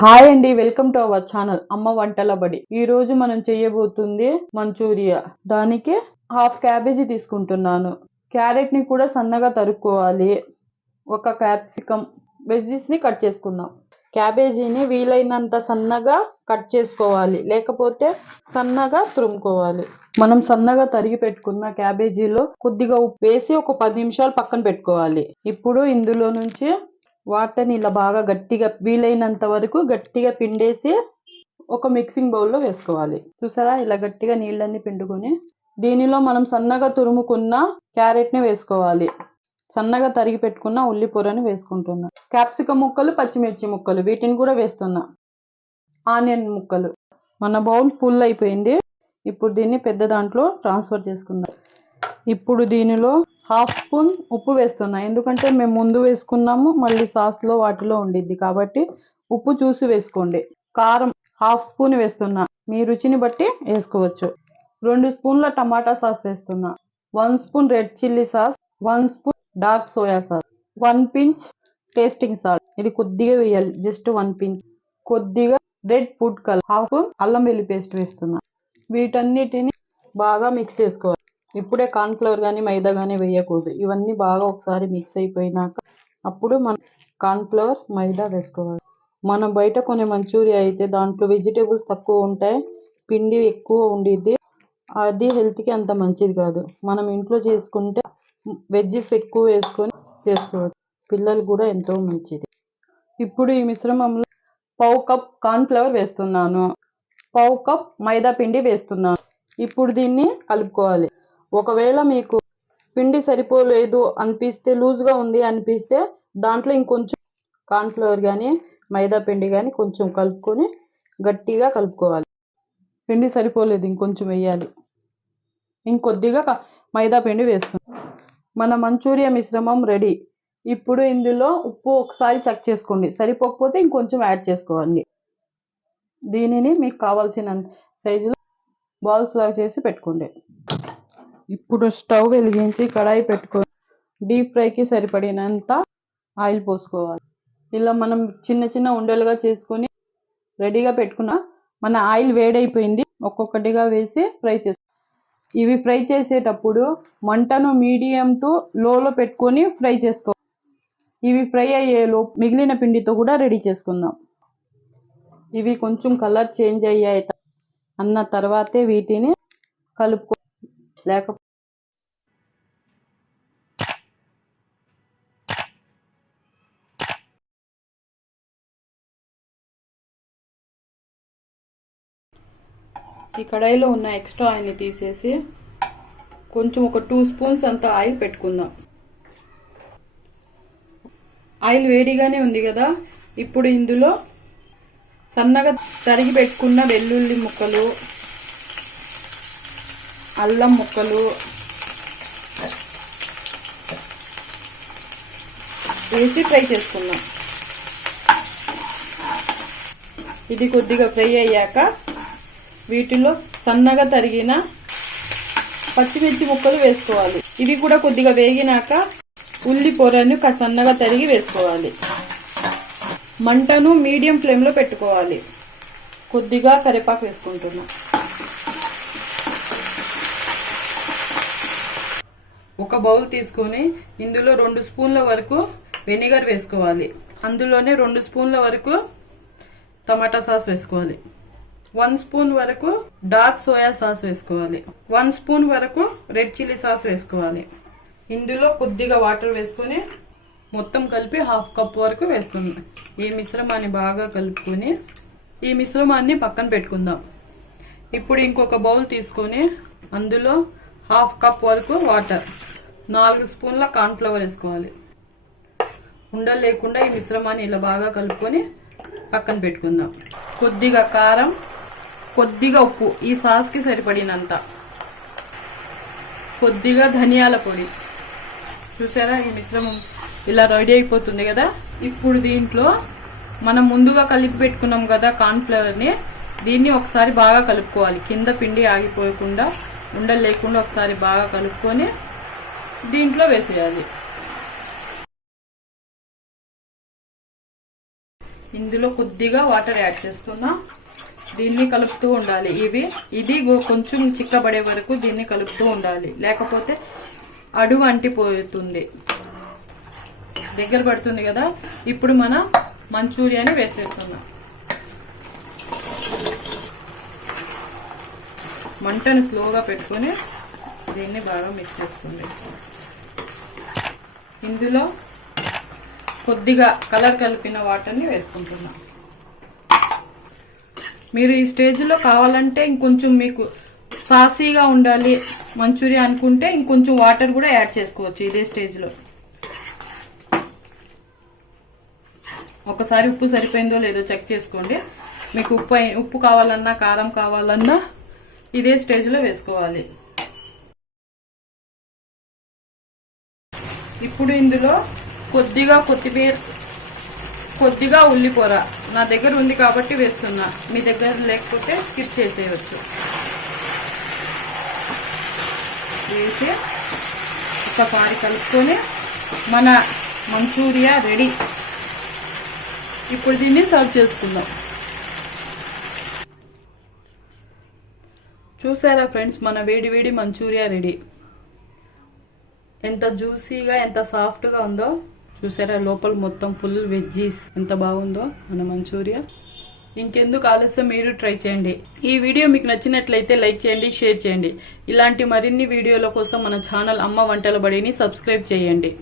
Hi అండి, welcome to our channel అమ్మ వంటల బడి. ఈ రోజు మనం చేయబోతుంది మంచూరియా. దానికి హాఫ్ క్యాబేజీ తీసుకుంటున్నాను. క్యారెట్ ని కూడా సన్నగా తరుక్కోవాలి. ఒక క్యాప్సికం, వెజ్జెస్ ని కట్ చేసుకుందాం. క్యాబేజీని వీలైనంత సన్నగా కట్ చేసుకోవాలి, లేకపోతే సన్నగా తురుముకోవాలి. మనం సన్నగా తరిగి పెట్టుకున్న క్యాబేజీలో కొద్దిగా ఉప్పు వేసి ఒక 10 నిమిషాలు పక్కన పెట్టుకోవాలి. ఇప్పుడు ఇందులో నుంచి వాటర్ని ఇలా బాగా గట్టిగా వీలైనంత వరకు గట్టిగా పిండేసి ఒక మిక్సింగ్ బౌల్లో వేసుకోవాలి. చూసారా, ఇలా గట్టిగా నీళ్ళన్నీ పిండుకొని దీనిలో మనం సన్నగా తురుముకున్న క్యారెట్ని వేసుకోవాలి. సన్నగా తరిగి పెట్టుకున్న ఉల్లి పొరని వేసుకుంటున్నా. క్యాప్సికం ముక్కలు, పచ్చిమిర్చి ముక్కలు వీటిని కూడా వేస్తున్నా. ఆనియన్ ముక్కలు. మన బౌల్ ఫుల్ అయిపోయింది. ఇప్పుడు దీన్ని పెద్ద దాంట్లో ట్రాన్స్ఫర్ చేసుకుందాం. ఇప్పుడు దీనిలో హాఫ్ స్పూన్ ఉప్పు వేస్తున్నా, ఎందుకంటే మేము ముందు వేసుకున్నాము, మళ్ళీ సాస్లో వాటిలో ఉండిద్ది కాబట్టి ఉప్పు చూసి వేసుకోండి. కారం హాఫ్ స్పూన్ వేస్తున్నా, మీ రుచిని బట్టి వేసుకోవచ్చు. 2 స్పూన్ల టమాటా సాస్ వేస్తున్నా. 1 spoon red chilli sauce, 1 spoon dark soya sauce, 1 pinch tasting salt. ఇది కొద్దిగా వేయాలి, జస్ట్ 1 పించ్. కొద్దిగా red food colour, half spoon అల్లం వెల్లుల్లి పేస్ట్ వేస్తున్నా. వీటన్నిటిని బాగా మిక్స్ చేసుకోవాలి. ఇప్పుడే కార్న్ఫ్లవర్ కానీ మైదా కానీ వేయకూడదు. ఇవన్నీ బాగా ఒకసారి మిక్స్ అయిపోయినాక అప్పుడు మనం కార్న్ఫ్లవర్, మైదా వేసుకోవాలి. మనం బయట కొనే మంచూరియా అయితే దాంట్లో వెజిటేబుల్స్ తక్కువ ఉంటాయి, పిండి ఎక్కువ ఉండిద్ది. అది హెల్త్కి అంత మంచిది కాదు. మనం ఇంట్లో చేసుకుంటే వెజ్జెస్ ఎక్కువ వేసుకొని చేసుకోవచ్చు. పిల్లలు కూడా ఎంతో మంచిది. ఇప్పుడు ఈ మిశ్రమంలో పావు కప్ కార్న్ఫ్లవర్ వేస్తున్నాను, పావు కప్ మైదా పిండి వేస్తున్నాను. ఇప్పుడు దీన్ని కలుపుకోవాలి. ఒకవేళ మీకు పిండి సరిపోలేదు అనిపిస్తే, లూజ్గా ఉంది అనిపిస్తే దాంట్లో ఇంకొంచెం కార్న్ఫ్లవర్ కానీ మైదా పిండి కానీ కొంచెం కలుపుకొని గట్టిగా కలుపుకోవాలి. పిండి సరిపోలేదు, ఇంకొంచెం వేయాలి. ఇంకొద్దిగా మైదా పిండి వేస్తుంది. మన మంచూరియా మిశ్రమం రెడీ. ఇప్పుడు ఇందులో ఉప్పు ఒకసారి చెక్ చేసుకోండి, సరిపోకపోతే ఇంకొంచెం యాడ్ చేసుకోండి. దీనిని మీకు కావాల్సిన సైజులో బాల్స్ లాగా చేసి పెట్టుకోండి. ఇప్పుడు స్టవ్ వెలిగించి కడాయి పెట్టుకొని డీప్ ఫ్రైకి సరిపడినంత ఆయిల్ పోసుకోవాలి. ఇలా మనం చిన్న చిన్న ఉండలుగా చేసుకొని రెడీగా పెట్టుకున్న మన ఆయిల్ వేడైపోయింది. ఒక్కొక్కటిగా వేసి ఫ్రై చేసుకోవాలి. ఇవి ఫ్రై చేసేటప్పుడు మంటను మీడియం టు లోలో పెట్టుకొని ఫ్రై చేసుకోవాలి. ఇవి ఫ్రై అయ్యేలో మిగిలిన పిండితో కూడా రెడీ చేసుకుందాం. ఇవి కొంచెం కలర్ చేంజ్ అయ్యాయి అన్న తర్వాతే వీటిని కలుపుకో, లేకపోతే ఈ కడాయిలో ఉన్న ఎక్స్ట్రా ఆయిల్ని తీసేసి కొంచెం ఒక 2 స్పూన్స్ అంత ఆయిల్ పెట్టుకుందాం. ఆయిల్ వేడిగానే ఉంది కదా. ఇప్పుడు ఇందులో సన్నగా తరిగి పెట్టుకున్న వెల్లుల్లి ముక్కలు, అల్లం ముక్కలు వేసి ఫ్రై చేసుకుందాం. ఇది కొద్దిగా ఫ్రై అయ్యాక వీటిలో సన్నగా తరిగిన పచ్చిమిర్చి ముక్కలు వేసుకోవాలి. ఇవి కూడా కొద్దిగా వేగినాక ఉల్లి పొరను సన్నగా తరిగి వేసుకోవాలి. మంటను మీడియం ఫ్లేమ్లో పెట్టుకోవాలి. కొద్దిగా కరివేపాకు వేసుకుంటున్నా. ఒక బౌల్ తీసుకొని ఇందులో 2 స్పూన్ల వరకు వెనిగర్ వేసుకోవాలి. అందులోనే 2 స్పూన్ల వరకు టమాటా సాస్ వేసుకోవాలి. 1 స్పూన్ వరకు డార్క్ సోయా సాస్ వేసుకోవాలి. 1 స్పూన్ వరకు రెడ్ చిల్లీ సాస్ వేసుకోవాలి. ఇందులో కొద్దిగా వాటర్ వేసుకొని మొత్తం కలిపి హాఫ్ కప్ వరకు వేసుకుందాం. ఈ మిశ్రమాన్ని బాగా కలుపుకొని ఈ మిశ్రమాన్ని పక్కన పెట్టుకుందాం. ఇప్పుడు ఇంకొక బౌల్ తీసుకొని అందులో హాఫ్ కప్ వరకు వాటర్, 4 స్పూన్ల కార్న్ఫ్లవర్ వేసుకోవాలి. ఉండలు లేకుండా ఈ మిశ్రమాన్ని ఇలా బాగా కలుపుకొని పక్కన పెట్టుకుందాం. కొద్దిగా కారం, కొద్దిగా ఉప్పు ఈ సాస్కి సరిపడినంత, కొద్దిగా ధనియాల పొడి. చూసారా, ఈ మిశ్రమం ఇలా రెడీ అయిపోతుంది కదా. ఇప్పుడు దీంట్లో మనం ముందుగా కలిపి పెట్టుకున్నాం కదా కార్న్ఫ్లవర్ని, దీన్ని ఒకసారి బాగా కలుపుకోవాలి. కింద పిండి ఆగిపోయకుండా, ఉండలు లేకుండా ఒకసారి బాగా కలుపుకొని దీంట్లో వేసేయాలి. ఇందులో కొద్దిగా వాటర్ యాడ్ చేస్తున్నా. దీన్ని కలుపుతూ ఉండాలి. ఇది కొంచెం చిక్కబడే వరకు దీన్ని కలుపుతూ ఉండాలి, లేకపోతే అడుగు అంటిపోతుంది, దగ్గర పడుతుంది కదా. ఇప్పుడు మనం మంచూరియాని వేసేస్తున్నాం. మంటను స్లోగా పెట్టుకొని దీన్ని బాగా మిక్స్ చేసుకుంది. ఇందులో కొద్దిగా కలర్ కలిపిన వాటర్ని వేసుకుంటున్నాం. మీరు ఈ స్టేజ్లో కావాలంటే ఇంకొంచెం మీకు సాసీగా ఉండాలి మంచూరియా అనుకుంటే ఇంకొంచెం వాటర్ కూడా యాడ్ చేసుకోవచ్చు ఇదే స్టేజ్లో. ఒకసారి ఉప్పు సరిపోయిందో లేదో చెక్ చేసుకోండి. మీకు ఉప్పు కావాలన్నా కారం కావాలన్నా ఇదే స్టేజ్లో వేసుకోవాలి. ఇప్పుడు ఇందులో కొద్దిగా కొత్తిమీర, కొద్దిగా ఉల్లిపొర నా దగ్గర ఉంది కాబట్టి వేస్తున్నా, మీ దగ్గర లేకపోతే స్కిప్ చేసేయచ్చు. వేసి ఒకసారి కలుపుకొని మన మంచూరియా రెడీ. ఇప్పుడు దీన్ని సర్వ్ చేసుకుందాం. చూసారా ఫ్రెండ్స్, మన వేడి వేడి మంచూరియా రెడీ. ఎంత జ్యూసీగా ఎంత సాఫ్ట్గా ఉందో చూసారా. లోపల మొత్తం ఫుల్ వెజ్జీస్, ఎంత బాగుందో మన మంచూరియా. ఇంకెందుకు ఆలస్యం, మీరు ట్రై చేయండి. ఈ వీడియో మీకు నచ్చినట్లయితే లైక్ చేయండి, షేర్ చేయండి. ఇలాంటి మరిన్ని వీడియోల కోసం మన ఛానల్ అమ్మ వంటల బడిని సబ్స్క్రైబ్ చేయండి.